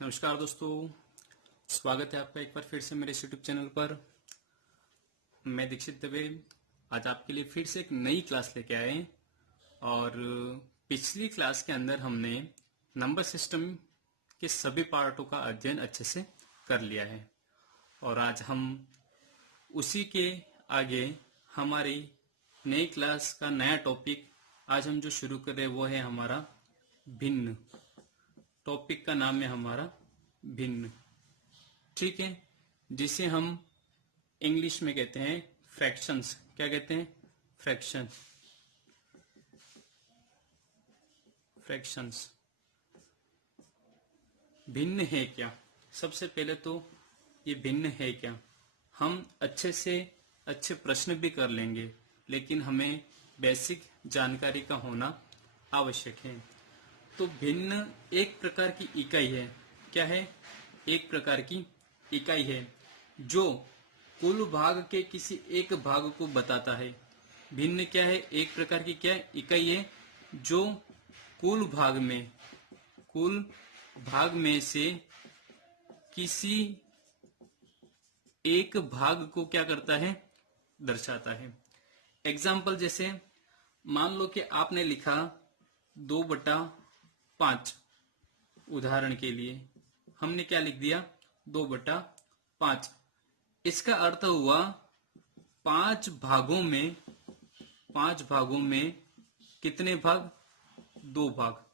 नमस्कार दोस्तों, स्वागत है आपका एक बार फिर से मेरे यूट्यूब चैनल पर। मैं दीक्षित दवे आज आपके लिए फिर से एक नई क्लास लेके आए हैं। और पिछली क्लास के अंदर हमने नंबर सिस्टम के सभी पार्टों का अध्ययन अच्छे से कर लिया है और आज हम उसी के आगे हमारी नई क्लास का नया टॉपिक आज हम जो शुरू कर रहे हैं वो है हमारा भिन्न। टॉपिक का नाम है हमारा भिन्न, ठीक है, जिसे हम इंग्लिश में कहते हैं फ्रैक्शंस। क्या कहते हैं? Fraction, fractions. भिन्न है क्या? सबसे पहले तो ये भिन्न है क्या हम अच्छे से अच्छे प्रश्न भी कर लेंगे, लेकिन हमें बेसिक जानकारी का होना आवश्यक है। तो भिन्न एक प्रकार की इकाई है। क्या है? एक प्रकार की इकाई है जो कुल भाग के किसी एक भाग को बताता है। भिन्न क्या है? एक प्रकार की क्या इकाई है जो कुल भाग में से किसी एक भाग को क्या करता है? दर्शाता है। एग्जाम्पल जैसे मान लो कि आपने लिखा 2/5। उदाहरण के लिए हमने क्या लिख दिया? 2/5। इसका अर्थ हुआ 5 भागों में कितने भाग? 2 भाग।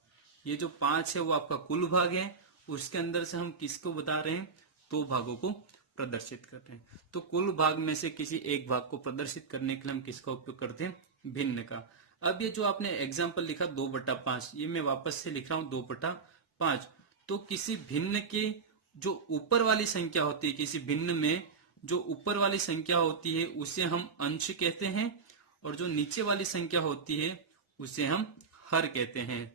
ये जो 5 है वो आपका कुल भाग है, उसके अंदर से हम किसको बता रहे हैं? 2 भागों को प्रदर्शित कर रहे हैं। तो कुल भाग में से किसी एक भाग को प्रदर्शित करने के लिए हम किसका उपयोग करते हैं? भिन्न का। अब ये जो आपने एग्जाम्पल लिखा 2/5, ये मैं वापस से लिख रहा हूं 2/5। तो किसी भिन्न के जो ऊपर वाली संख्या होती है, किसी भिन्न में जो ऊपर वाली संख्या होती है उसे हम अंश कहते हैं, और जो नीचे वाली संख्या होती है उसे हम हर कहते हैं।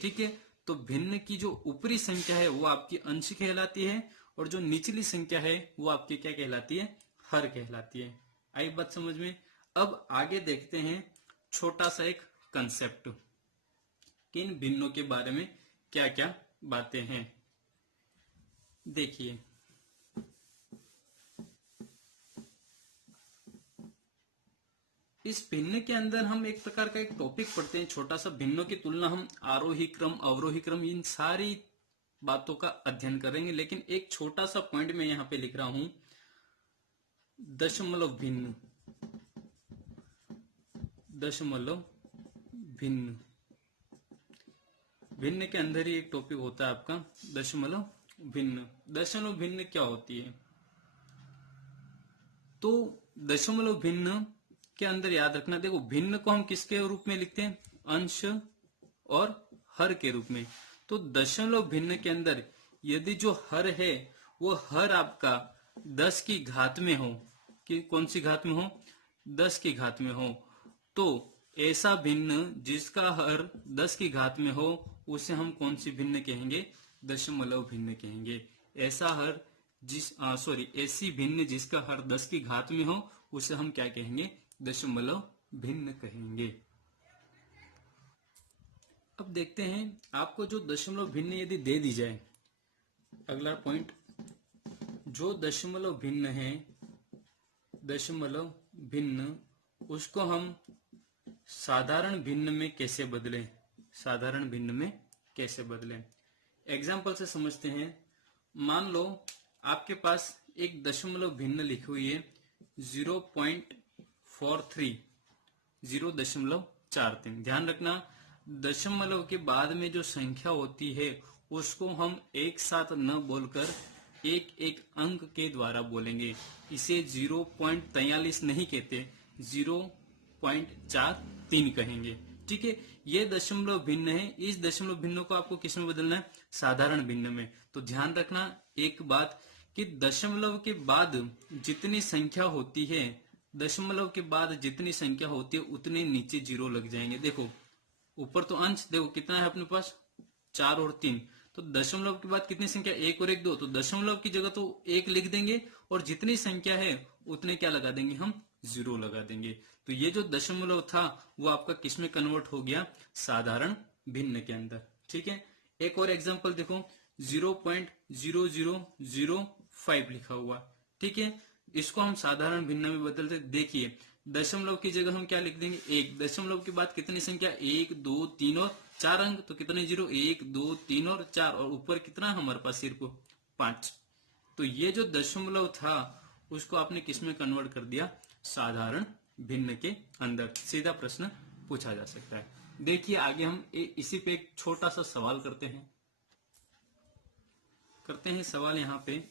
ठीक है, तो भिन्न की जो ऊपरी संख्या है वो आपकी अंश कहलाती है, और जो निचली संख्या है वो आपकी क्या कहलाती है? हर कहलाती है। आई बात समझ में? अब आगे देखते हैं छोटा सा एक कंसेप्ट कि इन भिन्नों के बारे में क्या क्या बातें हैं। देखिए, इस भिन्न के अंदर हम एक प्रकार का एक टॉपिक पढ़ते हैं छोटा सा। भिन्नों की तुलना हम आरोही क्रम, अवरोही क्रम, इन सारी बातों का अध्ययन करेंगे, लेकिन एक छोटा सा पॉइंट मैं यहां पे लिख रहा हूं, दशमलव भिन्न। दशमलव भिन्न, भिन्न के अंदर ही एक टॉपिक होता है आपका दशमलव भिन्न। दशमलव भिन्न क्या होती है? तो दशमलव भिन्न के अंदर याद रखना, देखो भिन्न को हम किसके रूप में लिखते हैं? अंश और हर के रूप में। तो दशमलव भिन्न के अंदर यदि जो हर है वो हर आपका 10 की घात में हो, कि कौन सी घात में हो? 10 की घात में हो, तो ऐसा भिन्न जिसका हर 10 की घात में हो उसे हम कौन सी भिन्न कहेंगे? दशमलव भिन्न कहेंगे। ऐसा हर ऐसी भिन्न जिसका हर 10 की घात में हो उसे हम क्या कहेंगे? दशमलव भिन्न कहेंगे। अब देखते हैं आपको जो दशमलव भिन्न यदि दे दी जाए, अगला पॉइंट, जो दशमलव भिन्न है, दशमलव भिन्न, उसको हम साधारण भिन्न में कैसे बदलें? साधारण भिन्न में कैसे बदलें? एग्जाम्पल से समझते हैं। मान लो आपके पास एक दशमलव भिन्न लिखी हुई है 0.43, 0.43। ध्यान रखना, दशमलव के बाद में जो संख्या होती है उसको हम एक साथ न बोलकर एक एक अंक के द्वारा बोलेंगे। इसे 0.43 नहीं कहते, 0.43 कहेंगे। ठीक है, ये दशमलव भिन्न है। इस दशमलव भिन्न को आपको किस में बदलना है? साधारण भिन्न में। तो ध्यान रखना एक बात कि दशमलव के बाद जितनी संख्या होती है, दशमलव के बाद जितनी संख्या होती है उतने नीचे 0 लग जाएंगे। देखो ऊपर तो अंश, देखो कितना है अपने पास? 4 और 3। तो दशमलव के बाद कितनी संख्या? 1 और 1 2। तो दशमलव की जगह तो 1 लिख देंगे, और जितनी संख्या है उतने क्या लगा देंगे? हम 0 लगा देंगे। तो ये जो दशमलव था वो आपका किसमें कन्वर्ट हो गया? साधारण भिन्न के अंदर। ठीक है, एक और एग्जांपल देखो, 0.0005 लिखा हुआ। ठीक है, इसको हम साधारण भिन्न में बदलते। देखिए दशमलव की जगह हम क्या लिख देंगे, एक। दशमलव के बाद कितनी संख्या, 1 2 3 और 4 अंक, तो कितने जीरो, 1 2 3 और 4, और ऊपर कितना हमारे पास सिर्फ 5। तो ये जो दशमलव था उसको आपने किस में कन्वर्ट कर दिया, साधारण भिन्न के अंदर। सीधा प्रश्न पूछा जा सकता है। देखिए आगे हम इसी पे एक छोटा सा सवाल करते हैं सवाल यहां पे।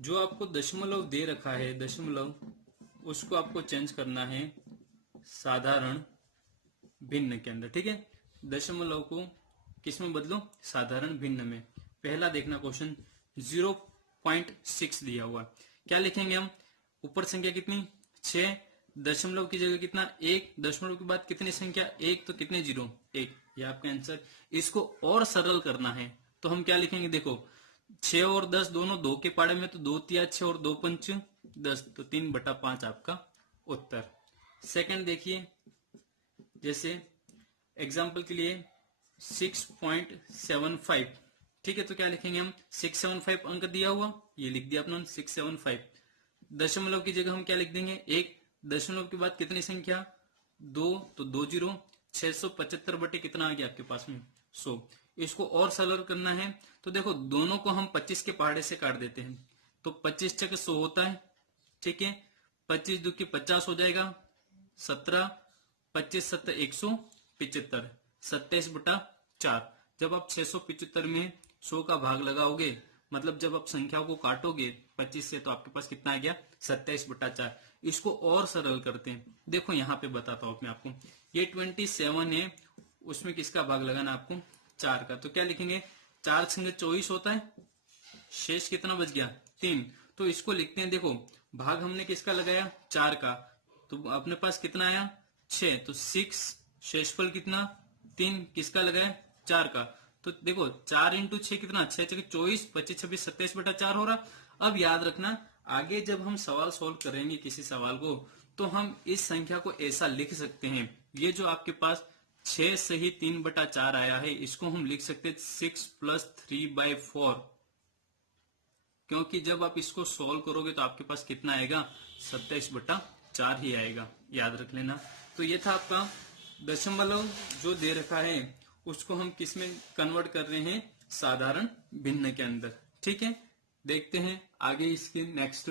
जो आपको दशमलव दे रखा है, दशमलव, उसको आपको चेंज करना है साधारण भिन्न के अंदर। ठीक है, दशमलव को किस में बदलो, साधारण भिन्न में। पहला देखना क्वेश्चन, 0.6 दिया हुआ। क्या लिखेंगे हम, ऊपर संख्या कितनी 6, दशमलव की जगह कितना 1, दशमलव के बाद कितनी संख्या 1, तो कितने जीरो 1, ये आपका आंसर। इसको और सरल करना है तो हम क्या लिखेंगे, देखो 6 और 10 दोनों 2 के पाड़े में, तो 2 तिया 6 और 2 पंच 10, तो 3/5 आपका उत्तर। सेकंड देखिए, जैसे एग्जाम्पल के लिए 6.75। ठीक है, तो क्या लिखेंगे हम, 675 अंक दिया हुआ, ये लिख दिया अपना 675। दशमलव की जगह हम क्या लिख देंगे, 1, दशमलव के बाद कितनी संख्या 2, तो 2 जीरो, 675 बटे कितना आ गया आपके पास में 100। इसको और सरल करना है तो देखो दोनों को हम 25 के पहाड़े से काट देते हैं, तो 25 छक 100 होता है। ठीक है, 25 दो की 50 हो जाएगा, 17, 25 7 175, 27/4। जब आप 675 में 100 का भाग लगाओगे, मतलब जब आप संख्याओं को काटोगे 25 से, तो आपके पास कितना आ गया, 27/4। इसको और सरल करते हैं, देखो यहाँ पे बताता हूं मैं आपको। ये 27 है, उसमें किसका भाग लगाना आपको, 4 का। तो क्या लिखेंगे, 4 संग 24 होता है, शेष कितना बच गया 3। तो इसको लिखते हैं, देखो भाग हमने किसका लगाया, 4 का, तो अपने पास कितना आया 6, तो 6, शेषफल कितना 3, किसका लगाया 4 का। तो देखो 4 इंटू 6 कितना, 6 6 24, 25 26 27/4 हो रहा। अब याद रखना, आगे जब हम सवाल सोल्व करेंगे किसी सवाल को, तो हम इस संख्या को ऐसा लिख सकते हैं, ये जो आपके पास 6 से ही 3/4 आया है, इसको हम लिख सकते हैं 6 + 3/4, क्योंकि जब आप इसको सोल्व करोगे तो आपके पास कितना आएगा, 27/4 ही आएगा, याद रख लेना। तो ये था आपका दशमलव जो दे रखा है, उसको हम किस में कन्वर्ट कर रहे हैं, साधारण भिन्न के अंदर। ठीक है, देखते हैं आगे इसके नेक्स्ट।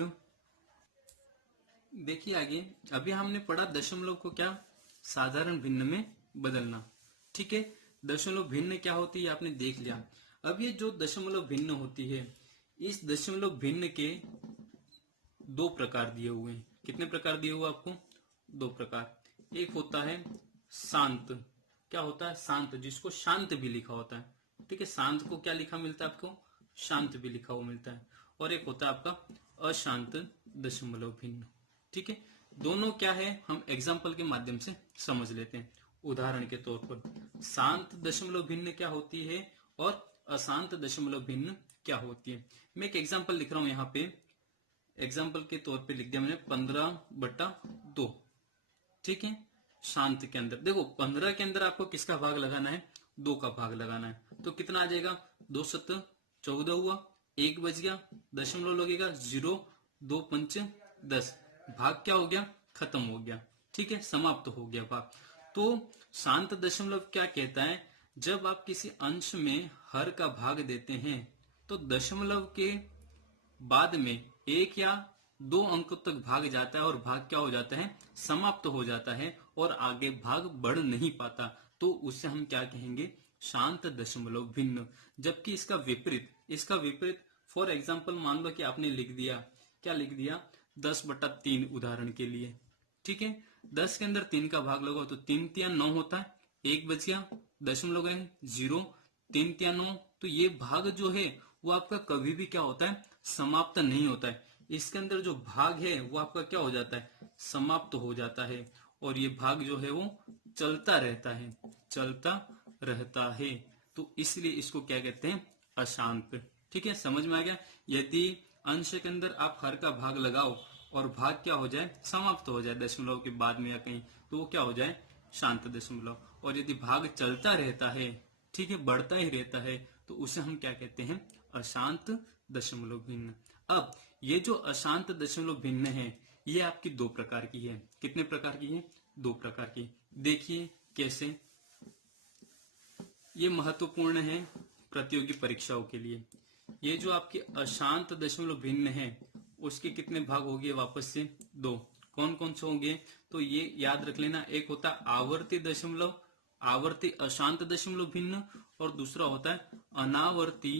देखिए आगे, अभी हमने पढ़ा दशमलव को क्या, साधारण भिन्न में बदलना। ठीक है, दशमलव भिन्न क्या होती है आपने देख लिया। अब ये जो दशमलव भिन्न होती है, इस दशमलव भिन्न के 2 प्रकार दिए हुए हैं। कितने प्रकार दिए हुए आपको, 2 प्रकार। एक होता है शांत, क्या होता है, शांत, जिसको शांत भी लिखा होता है। ठीक है, शांत को क्या लिखा मिलता है आपको, शांत भी लिखा हुआ मिलता है। और एक होता है आपका अशांत दशमलव भिन्न। ठीक है, दोनों क्या है हम एग्जाम्पल के माध्यम से समझ लेते हैं। उदाहरण के तौर पर शांत दशमलव भिन्न क्या होती है और अशांत दशमलव भिन्न क्या होती है। मैं एक एग्जाम्पल लिख रहा हूं यहाँ पे, एग्जाम्पल के तौर पे लिख दिया मैंने 15/2। ठीक है, शांत के अंदर देखो 15 के अंदर आपको किसका भाग लगाना है, 2 का भाग लगाना है। तो कितना आ जाएगा, 2 7 14 हुआ, 1 बच गया, दशमलव लगेगा 0, 2 पंच 10, भाग क्या हो गया, खत्म हो गया। ठीक है, समाप्त हो गया भाग। तो शांत दशमलव क्या कहता है, जब आप किसी अंश में हर का भाग देते हैं, तो दशमलव के बाद में 1 या 2 अंक तक भाग जाता है और भाग क्या हो जाता है, समाप्त हो जाता है और आगे भाग बढ़ नहीं पाता। तो उससे हम क्या कहेंगे, शांत दशमलव भिन्न। जबकि इसका विपरीत फॉर एग्जाम्पल मान लो कि आपने लिख दिया, क्या लिख दिया, 10/3 उदाहरण के लिए। ठीक है, 10 के अंदर 3 का भाग लगाओ तो 3 तिया 9 होता है, 1 बच गया, दशमलव गए 0, 3 तिया 9। तो ये भाग जो है वो आपका कभी भी क्या होता है, समाप्त नहीं होता है। इसके अंदर जो भाग है वो आपका क्या हो जाता है, समाप्त हो जाता है। और ये भाग जो है वो चलता रहता है, चलता रहता है। तो इसलिए इसको क्या कहते हैं, अशांत। ठीक है, समझ में आ गया। यदि अंश के अंदर आप हर का भाग लगाओ और भाग क्या हो जाए, समाप्त हो जाए दशमलव के बाद में या कहीं, तो वो क्या हो जाए, शांत दशमलव। और यदि भाग चलता रहता है, ठीक है, बढ़ता ही रहता है, तो उसे हम क्या कहते हैं, अशांत दशमलव भिन्न। अब ये जो अशांत दशमलव भिन्न है, ये आपकी दो प्रकार की है। कितने प्रकार की है, दो प्रकार की। देखिए कैसे, ये महत्वपूर्ण है प्रतियोगी परीक्षाओं के लिए। ये जो आपकी अशांत दशमलव भिन्न है, उसके कितने भाग हो गए, वापस से दो। कौन कौन से होंगे, तो ये याद रख लेना। एक होता है आवर्ती दशमलव, आवर्ती अशांत दशमलव भिन्न, और दूसरा होता है अनावर्ती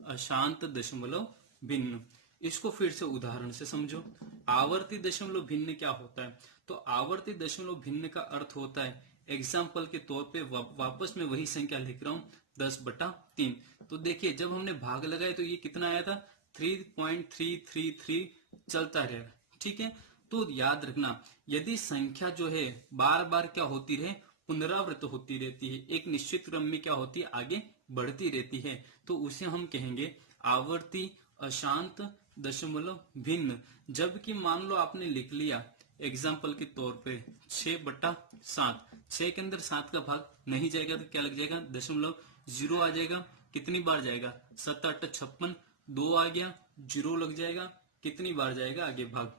अशांत दशमलव भिन्न। इसको फिर से उदाहरण से समझो। आवर्ती दशमलव भिन्न क्या होता है, तो आवर्ती दशमलव भिन्न का अर्थ होता है, एग्जाम्पल के तौर पे वापस में वही संख्या लिख रहा हूं, 10/3। तो देखिए जब हमने भाग लगाए तो ये कितना आया था, 3.333 चलता रहेगा, ठीक है। तो याद रखना, यदि संख्या जो है बार बार क्या होती रहे, पुनरावृत्त होती रहती है, एक निश्चित क्रम में क्या होती है, आगे बढ़ती रहती है, तो उसे हम कहेंगे आवर्ती अशांत दशमलव भिन्न। जबकि मान लो आपने लिख लिया एग्जाम्पल के तौर पे 6/7, 6 के अंदर 7 का भाग नहीं जाएगा तो क्या लग जाएगा, दशमलव, जीरो आ जाएगा। कितनी बार जाएगा, 7 8 56, 2 आ गया, जीरो लग जाएगा। कितनी बार जाएगा आगे भाग,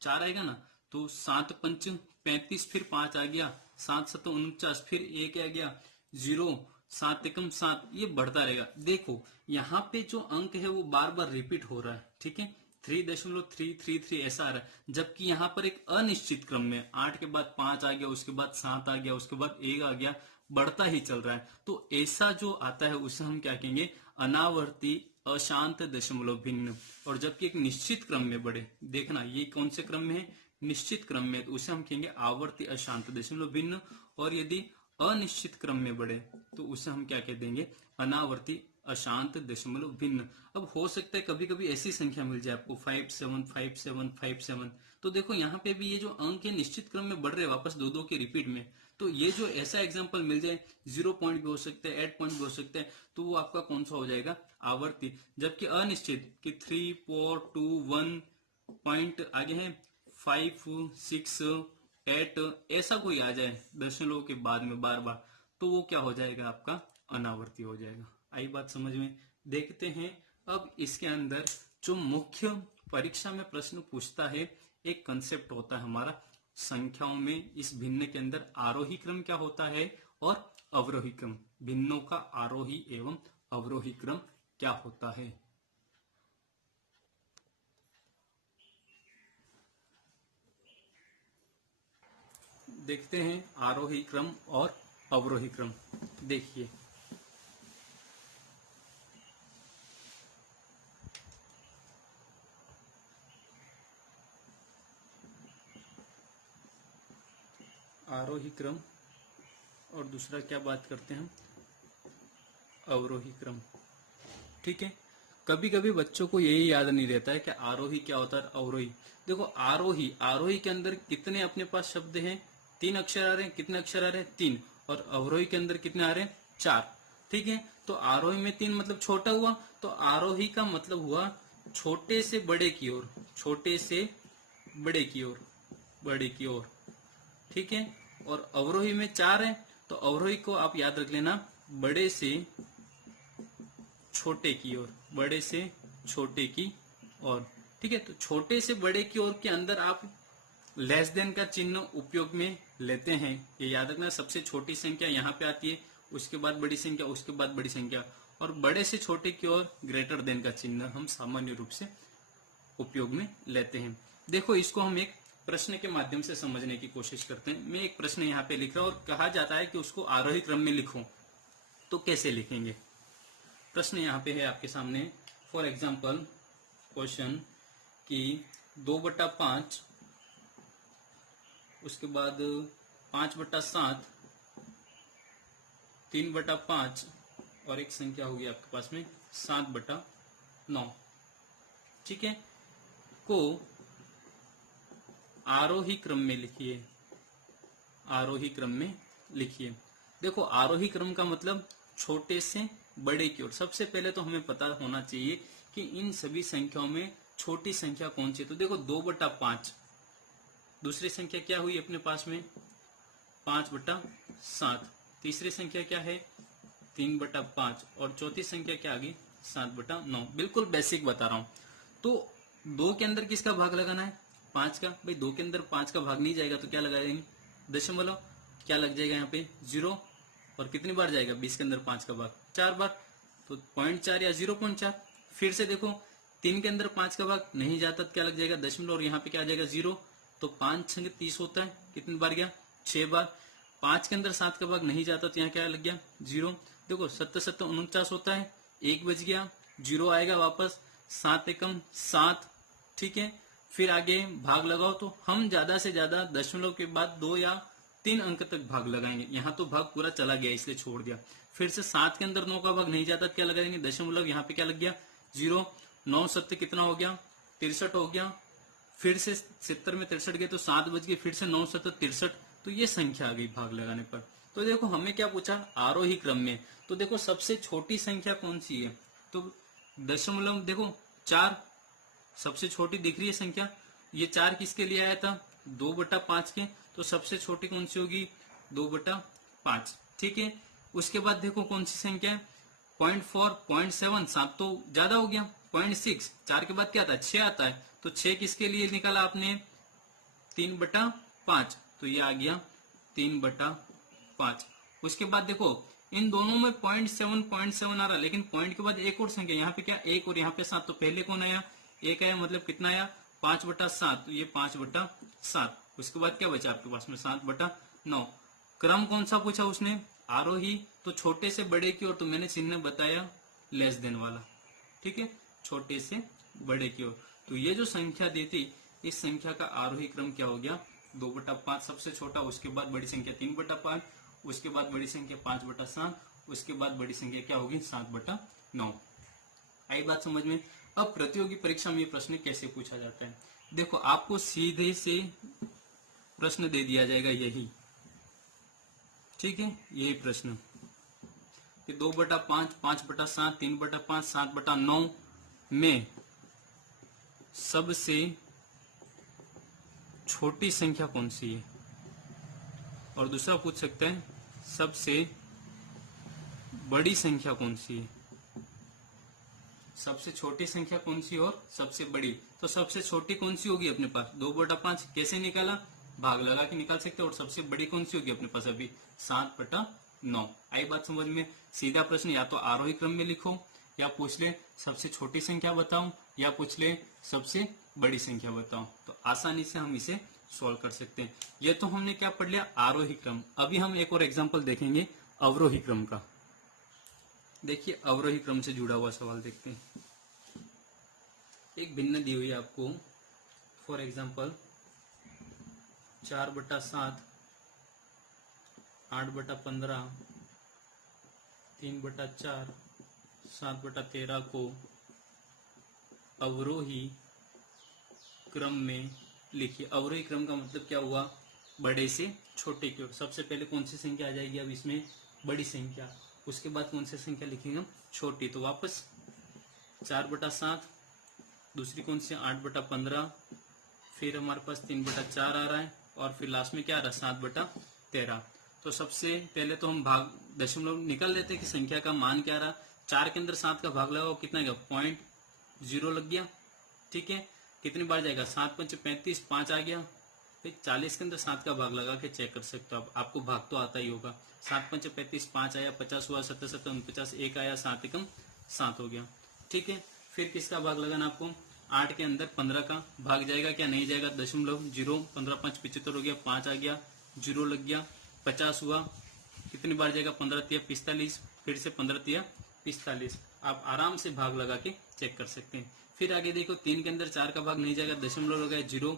4 आएगा ना, तो 7 5 35, फिर 5 आ गया, 7 7 49, फिर 1 आ गया, 0, 7 1 7, ये बढ़ता रहेगा। देखो यहाँ पे जो अंक है वो बार बार रिपीट हो रहा है, ठीक है, 3.333 ऐसा आ रहा है। जबकि यहाँ पर एक अनिश्चित क्रम में 8 के बाद 5 आ गया, उसके बाद 7 आ गया, उसके बाद 1 आ गया, बढ़ता ही चल रहा है। तो ऐसा जो आता है उसे हम क्या कहेंगे, अनावर्ती अशांत दशमलव भिन्न। और जबकि एक निश्चित क्रम में बढ़े, देखना ये कौन से क्रम में है, निश्चित क्रम में, तो उसे हम कहेंगे आवर्ती अशांत दशमलव भिन्न। और यदि अनिश्चित क्रम में बढ़े तो उसे हम क्या कह देंगे, अनावर्ती अशांत दशमलव भिन्न। अब हो सकता है कभी कभी ऐसी संख्या मिल जाए आपको 5 7 5 7 5 7, तो देखो यहाँ पे भी ये जो अंक है निश्चित क्रम में बढ़ रहे हैं, वापस दो के रिपीट में। तो ये जो ऐसा एग्जाम्पल मिल जाए, 0 पॉइंट भी हो सकता है, 8 पॉइंट भी हो सकता है, तो वो आपका कौन सा हो जाएगा, आवर्ती। जबकि अनिश्चित कि 3 4 2 1 पॉइंट आगे है, 5 6 8, ऐसा कोई आ जाए दशमलव के बाद में बार बार, तो वो क्या हो जाएगा, आपका अनावर्ती हो जाएगा। आई बात समझ में। देखते हैं अब इसके अंदर जो मुख्य परीक्षा में प्रश्न पूछता है, एक कंसेप्ट होता है हमारा संख्याओं में, इस भिन्न के अंदर आरोही क्रम क्या होता है और अवरोही क्रम, भिन्नों का आरोही एवं अवरोही क्रम क्या होता है। देखते हैं आरोही क्रम और अवरोही क्रम। देखिए आरोही क्रम और दूसरा क्या बात करते हैं, अवरोही क्रम, ठीक है। कभी कभी बच्चों को यही याद नहीं रहता है कि आरोही क्या होता है, अवरोही। देखो आरोही, आरोही के अंदर कितने अपने पास शब्द हैं, 3 अक्षर आ रहे हैं, कितने अक्षर आ रहे हैं, 3। और अवरोही के अंदर कितने आ रहे हैं, 4, ठीक है। तो आरोही में 3 मतलब छोटा हुआ, तो आरोही का मतलब हुआ छोटे से बड़े की ओर, छोटे से बड़े की ओर, बड़े की ओर, ठीक है। और अवरोही में 4 है, तो अवरोही को आप याद रख लेना, बड़े से छोटे की ओर, बड़े से छोटे की ओर, ठीक है। तो छोटे से बड़े की ओर के अंदर आप लेस देन का चिन्ह उपयोग में लेते हैं, ये याद रखना। सबसे छोटी संख्या यहाँ पे आती है, उसके बाद बड़ी संख्या, उसके बाद बड़ी संख्या, और बड़े से छोटे की ओर ग्रेटर देन का चिन्ह हम सामान्य रूप से उपयोग में लेते हैं। देखो इसको हम एक प्रश्न के माध्यम से समझने की कोशिश करते हैं। मैं एक प्रश्न यहाँ पे लिख रहा हूँ और कहा जाता है कि उसको आरोही क्रम में लिखो, तो कैसे लिखेंगे। प्रश्न यहाँ पे है आपके सामने, फॉर एग्जाम्पल क्वेश्चन कि 2/5, उसके बाद 5/7, 3/5, और एक संख्या होगी आपके पास में 7/9, ठीक है, को आरोही क्रम में लिखिए, आरोही क्रम में लिखिए। देखो आरोही क्रम का मतलब छोटे से बड़े की ओर। सबसे पहले तो हमें पता होना चाहिए कि इन सभी संख्याओं में छोटी संख्या कौन सी है। तो देखो 2/5, दूसरी संख्या क्या हुई अपने पास में 5/7। तीसरी संख्या क्या है 3/5 और चौथी संख्या क्या आ गई 7/9। बिल्कुल बेसिक बता रहा हूं। तो 2 के अंदर किसका भाग लगाना है 5 का। भाई 2 के अंदर 5 का भाग नहीं जाएगा तो क्या लगाएंगे दशमलव, क्या लग जाएगा यहाँ पे 0। और कितनी बार जाएगा 20 के अंदर 5 का भाग 4 बार, तो 0.4 या 0.4। फिर से देखो 3 के अंदर 5 का भाग नहीं जाता तो क्या लग जाएगा दशमलव, और यहाँ पे क्या आ जाएगा 0। तो 5 छंग 30 होता है, कितनी बार गया 6 बार। 5 के अंदर 7 का भाग नहीं जाता तो यहाँ क्या लग गया 0। देखो 7 7 49 होता है, 1 बज गया, 0 आएगा वापस, 7 एकम 7। ठीक है, फिर आगे भाग लगाओ तो हम ज्यादा से ज्यादा दशमलव के बाद 2 या 3 अंक तक भाग लगाएंगे। यहाँ तो भाग पूरा चला गया इसलिए छोड़ दिया। फिर से 7 के अंदर 9 का भाग नहीं जाता क्या लगाएंगे दशमलव, यहाँ पे क्या लग गया 0। 9 7 कितना हो गया 63 हो गया। फिर से 70 में 63 गए तो 7 बज गए, फिर से 9 7 63। तो ये संख्या आ गई भाग लगाने पर। तो देखो हमें क्या पूछा आरोही क्रम में, तो देखो सबसे छोटी संख्या कौन सी है, तो दशमलव देखो 4 सबसे छोटी दिख रही है संख्या। ये 4 किसके लिए आया था 2/5 के, तो सबसे छोटी कौन सी होगी 2/5। ठीक है, उसके बाद देखो कौन सी संख्या है 0.4 0.7, 7 तो ज्यादा हो गया। 0.6 4 के बाद क्या आता है 6 आता है, तो 6 किसके लिए निकाला आपने 3/5, तो ये आ गया 3/5। उसके बाद देखो इन दोनों में 0.7 आ रहा, लेकिन पॉइंट के बाद एक और संख्या, यहाँ पे क्या 1 और यहाँ पे 7, तो पहले कौन आया 1 आया, मतलब कितना आया 5/7, तो ये 5/7। उसके बाद क्या बचा आपके पास में 7/9। क्रम कौन सा पूछा उसने आरोही, तो छोटे से बड़े की ओर, तो मैंने चिन्ह बताया लेस देन वाला। ठीक है, छोटे से बड़े की ओर। तो ये जो संख्या दी थी इस संख्या का आरोही क्रम क्या हो गया 2/5 सबसे छोटा, उसके बाद बड़ी संख्या 3/5, उसके बाद बड़ी संख्या 5/7, उसके बाद बड़ी संख्या क्या होगी 7/9। आई बात समझ में। अब प्रतियोगी परीक्षा में ये प्रश्न कैसे पूछा जाता है, देखो आपको सीधे से प्रश्न दे दिया जाएगा यही। ठीक है, यही प्रश्न कि 2/5, 5/7, 3/5, 7/9 में सबसे छोटी संख्या कौन सी है, और दूसरा पूछ सकते हैं सबसे बड़ी संख्या कौन सी है। सबसे छोटी संख्या कौन सी और सबसे बड़ी, तो सबसे छोटी कौन सी होगी अपने पास 2/5, कैसे निकाला भाग लगा के निकाल सकते हैं। और सबसे बड़ी कौन सी होगी अपने पास अभी 7/9। आई बात समझ में। सीधा प्रश्न या तो आरोही क्रम में लिखो, या पूछ ले सबसे छोटी संख्या बताओ, या पूछ ले सबसे बड़ी संख्या बताओ, तो आसानी से हम इसे सॉल्व कर सकते हैं। ये तो हमने क्या पढ़ लिया आरोही क्रम। अभी हम एक और एग्जांपल देखेंगे अवरोही क्रम का। देखिए अवरोही क्रम से जुड़ा हुआ सवाल देखते हैं। एक भिन्न दी हुई है आपको, फॉर एग्जांपल 4/7, 8/15, 3/4, 7/13 को अवरोही क्रम में लिखिए। अवरोही क्रम का मतलब क्या हुआ बड़े से छोटे की ओर। सबसे पहले कौन सी संख्या आ जाएगी अब इसमें बड़ी संख्या, उसके बाद कौन सी संख्या लिखेंगे हम छोटी। तो वापस 4/7, दूसरी कौन सी 8/15, फिर हमारे पास 3/4 आ रहा है, और फिर लास्ट में क्या आ रहा है 7/13। तो सबसे पहले तो हम भाग दशमलव निकल लेते कि संख्या का मान क्या रहा। 4 के अंदर 7 का भाग लगाओ कितना गया 0.0 लग गया। ठीक है, कितनी बार जाएगा 7 5 35, 5 आ गया। फिर 40 के अंदर 7 का भाग लगा के चेक कर सकते हो आपको भाग तो आता ही होगा। 7 5 35, 5 आया, 50 हुआ, 7 7 49, 1 आया, 7 एकम 7 हो गया। ठीक है, फिर किसका भाग लगाना आपको 8 के अंदर 15 का भाग जाएगा क्या नहीं जाएगा दशमलव 0, 15 5 75 हो गया, 5 आ गया, 0 लग गया। 50 हुआ, कितनी बार जाएगा 15 3 45, फिर से 15 3 45। आप आराम से भाग लगा के चेक कर सकते हैं। फिर आगे देखो 3 के अंदर 4 का भाग नहीं जाएगा, दशमलव हो गया 0,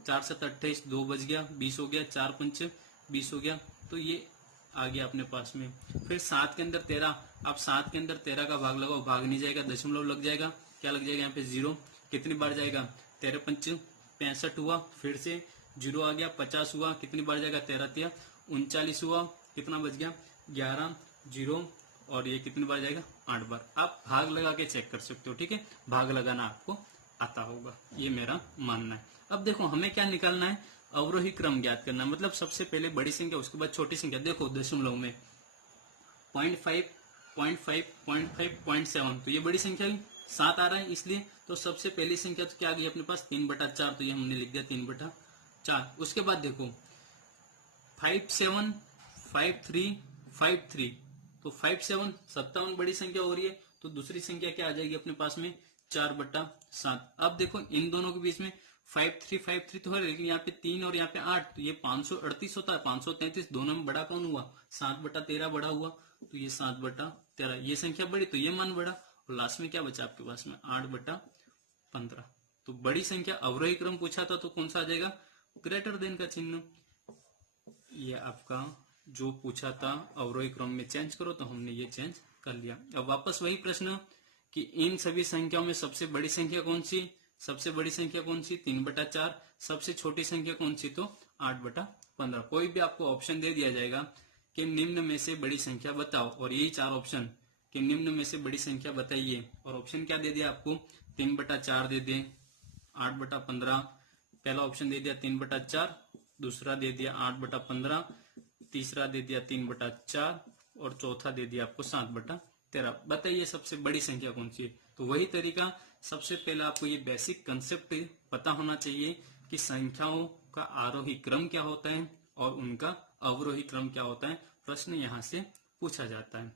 4 7 28, 2 बज गया, 20 हो गया, 4 5 20 हो गया। तो ये आ गया अपने पास में। फिर 7 के अंदर 13, आप 7 के अंदर 13 का भाग लगाओ, भाग नहीं जाएगा, दशमलव लग जाएगा, क्या लग जाएगा यहाँ पे 0। कितनी बार जाएगा 13 5 65 हुआ, फिर से 0 आ गया, 50 हुआ, कितनी बार जाएगा 13 3 39 हुआ, कितना बच गया 11 0, और ये कितनी बार जाएगा 8 बार। आप भाग लगा के चेक कर सकते हो। ठीक है, भाग लगाना आपको आता होगा, ये मेरा मानना है। अब देखो हमें क्या निकालना है, अवरोही क्रम ज्ञात करना है। मतलब सबसे पहले बड़ी संख्या, उसके बाद छोटी संख्या। देखो दशमलव में 0.5, 0.5, 0.5, 0.7, तो ये बड़ी संख्या हुई, 7 आ रहा है इसलिए। तो सबसे पहली संख्या तो क्या आ गई अपने पास, 3/4, तो ये हमने लिख दिया 3/4। उसके बाद देखो 57, 53, 53, तो 57, 57 बड़ी संख्या हो रही है, तो दूसरी संख्या क्या आ जाएगी अपने पास में, 4/7। अब देखो इन दोनों के बीच में 53, 53 तो है, लेकिन यहाँ पे 3 और यहाँ पे 8, तो ये 538 होता है। 533 दोनों में बड़ा कौन हुआ, 7/13 बड़ा हुआ, तो ये 7/13, ये संख्या बड़ी तो ये मान बड़ा, और लास्ट में क्या बचा आपके पास में 8/15। तो बड़ी संख्या अवरोही क्रम पूछा था तो कौन सा आ जाएगा, ग्रेटर देन का चिन्ह। ये आपका जो पूछा था अवरोही क्रम में चेंज करो, तो हमने ये चेंज कर लिया। अब वापस वही प्रश्न कि इन सभी संख्याओं में सबसे बड़ी संख्या कौन सी, सबसे बड़ी संख्या कौन सी 3/4, सबसे छोटी संख्या कौन सी तो 8/15। कोई भी आपको ऑप्शन दे दिया जाएगा कि निम्न में से बड़ी संख्या बताओ, और यही 4 ऑप्शन कि निम्न में से बड़ी संख्या बताइए, और ऑप्शन क्या दे दिया आपको, 3/4 दे दें, 8/15, पहला ऑप्शन दे दिया 3/4, दूसरा दे दिया 8/15, तीसरा दे दिया 3/4, और चौथा दे दिया आपको 7/13। बताइए सबसे बड़ी संख्या कौन सी है। तो वही तरीका, सबसे पहले आपको ये बेसिक कंसेप्ट पता होना चाहिए कि संख्याओं का आरोही क्रम क्या होता है और उनका अवरोही क्रम क्या होता है। प्रश्न यहाँ से पूछा जाता है।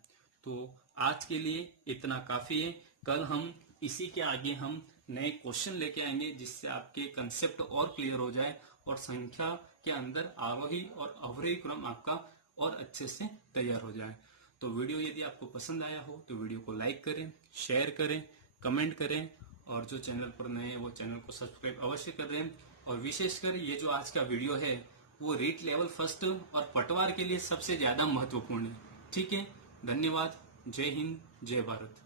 तो आज के लिए इतना काफी है। कल हम इसी के आगे हम नए क्वेश्चन लेके आएंगे, जिससे आपके कंसेप्ट और क्लियर हो जाए और संख्या के अंदर आरोही और अवरोही क्रम आपका और अच्छे से तैयार हो जाए। तो वीडियो यदि आपको पसंद आया हो तो वीडियो को लाइक करें, शेयर करें, कमेंट करें, और जो चैनल पर नए हैं वो चैनल को सब्सक्राइब अवश्य कर लें। और विशेषकर ये जो आज का वीडियो है वो रीट लेवल फर्स्ट और पटवार के लिए सबसे ज्यादा महत्वपूर्ण है। ठीक है, धन्यवाद। जय हिंद, जय भारत।